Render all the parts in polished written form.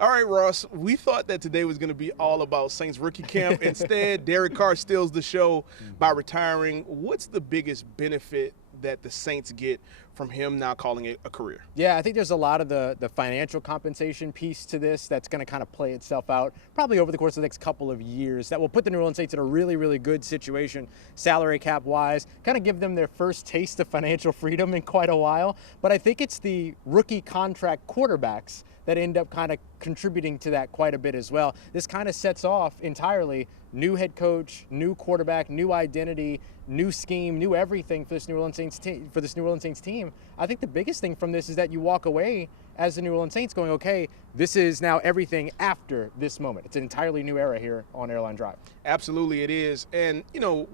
All right, Ross, we thought that today was going to be all about Saints rookie camp. Instead, Derek Carr steals the show by retiring. What's the biggest benefit that the Saints get from him now calling it a career? Yeah, I think there's a lot of the financial compensation piece to this that's going to kind of play itself out probably over the course of the next couple of years that will put the New Orleans Saints in a really, really good situation, salary cap wise, kind of give them their first taste of financial freedom in quite a while. But I think it's the rookie contract quarterbacks that end up kind of contributing to that quite a bit as well. This kind of sets off entirely new head coach, new quarterback, new identity, new scheme, new everything for this New Orleans Saints team. I think the biggest thing from this is that you walk away as the New Orleans Saints going, okay, this is now everything after this moment. It's an entirely new era here on Airline Drive. Absolutely, it is. And,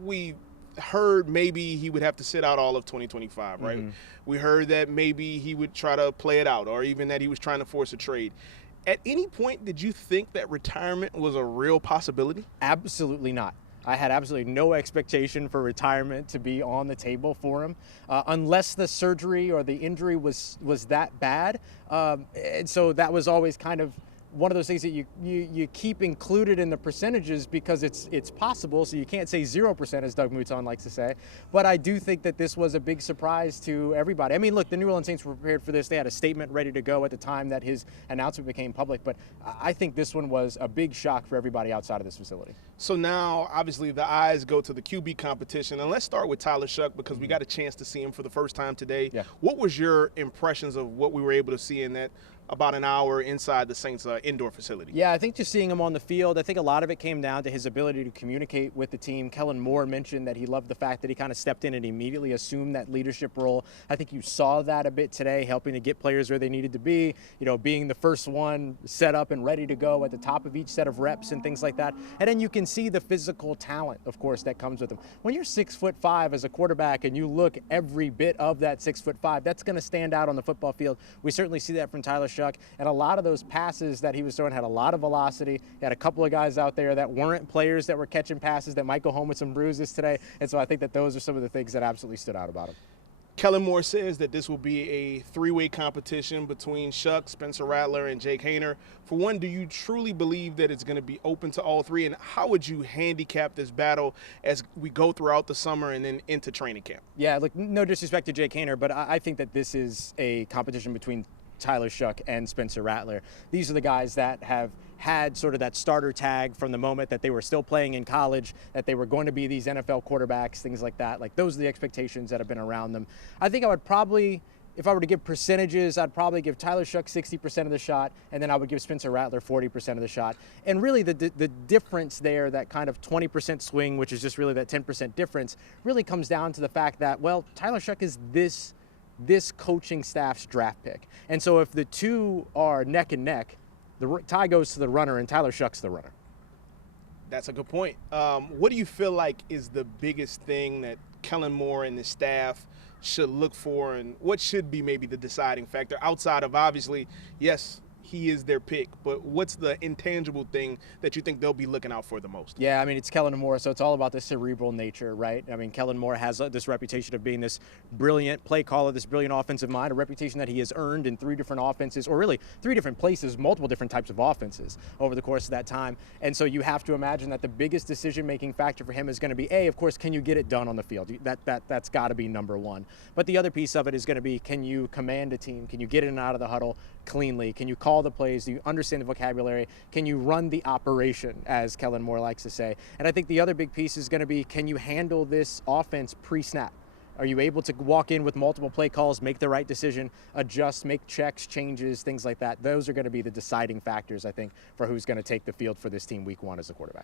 we heard maybe he would have to sit out all of 2025, right? Mm-hmm. We heard that maybe he would try to play it out, or even that he was trying to force a trade. At any point, did you think that retirement was a real possibility? Absolutely not. I had absolutely no expectation for retirement to be on the table for him, unless the surgery or the injury was that bad. And so that was always kind of one of those things that you keep included in the percentages because it's possible, so you can't say 0%, as Doug Mouton likes to say. But I do think that this was a big surprise to everybody. I mean, look, the New Orleans Saints were prepared for this. They had a statement ready to go at the time that his announcement became public. But I think this one was a big shock for everybody outside of this facility. So now, obviously, the eyes go to the QB competition. And let's start with Tyler Shuck because we got a chance to see him for the first time today. Yeah. What was your impressions of what we were able to see in that about an hour inside the Saints indoor facility? Yeah, I think just seeing him on the field, I think a lot of it came down to his ability to communicate with the team. Kellen Moore mentioned that he loved the fact that he kind of stepped in and immediately assumed that leadership role. I think you saw that a bit today, helping to get players where they needed to be, being the first one set up and ready to go at the top of each set of reps and things like that. And then you can see the physical talent, of course, that comes with him. When you're 6'5" as a quarterback and you look every bit of that 6'5", that's going to stand out on the football field. We certainly see that from Tyler Shuck. And a lot of those passes that he was throwing had a lot of velocity. He had a couple of guys out there that weren't players that were catching passes that might go home with some bruises today. And so I think that those are some of the things that absolutely stood out about him. Kellen Moore says that this will be a three-way competition between Shuck, Spencer Rattler, and Jake Haener. For one, do you truly believe that it's going to be open to all three? And how would you handicap this battle as we go throughout the summer and then into training camp? Yeah, look, no disrespect to Jake Haener, but I think that this is a competition between Tyler Shuck and Spencer Rattler. These are the guys that have had sort of that starter tag from the moment that they were still playing in college, that they were going to be these NFL quarterbacks, things like that. Like, those are the expectations that have been around them. I think I would probably, if I were to give percentages, I'd probably give Tyler Shuck 60% of the shot, and then I would give Spencer Rattler 40% of the shot. And really the difference there, that kind of 20% swing, which is just really that 10% difference, really comes down to the fact that, well, Tyler Shuck is this coaching staff's draft pick. And so if the two are neck and neck, the tie goes to the runner and Tyler Shuck's the runner. That's a good point. What do you feel like is the biggest thing that Kellen Moore and the staff should look for, and what should be maybe the deciding factor outside of, obviously, yes, he is their pick, but what's the intangible thing that you think they'll be looking out for the most? Yeah, I mean, it's Kellen Moore, so it's all about the cerebral nature, right? I mean, Kellen Moore has this reputation of being this brilliant play caller, this brilliant offensive mind, a reputation that he has earned in 3 different offenses, or really 3 different places, multiple different types of offenses over the course of that time. And so you have to imagine that the biggest decision-making factor for him is going to be, of course, can you get it done on the field? That's got to be number one. But the other piece of it is going to be, can you command a team? Can you get in and out of the huddle cleanly? Can you call the plays? Do you understand the vocabulary? Can you run the operation, as Kellen Moore likes to say? And I think the other big piece is going to be, can you handle this offense pre-snap? Are you able to walk in with multiple play calls, make the right decision, adjust, make checks, changes, things like that? Those are going to be the deciding factors, I think, for who's going to take the field for this team week 1 as a quarterback.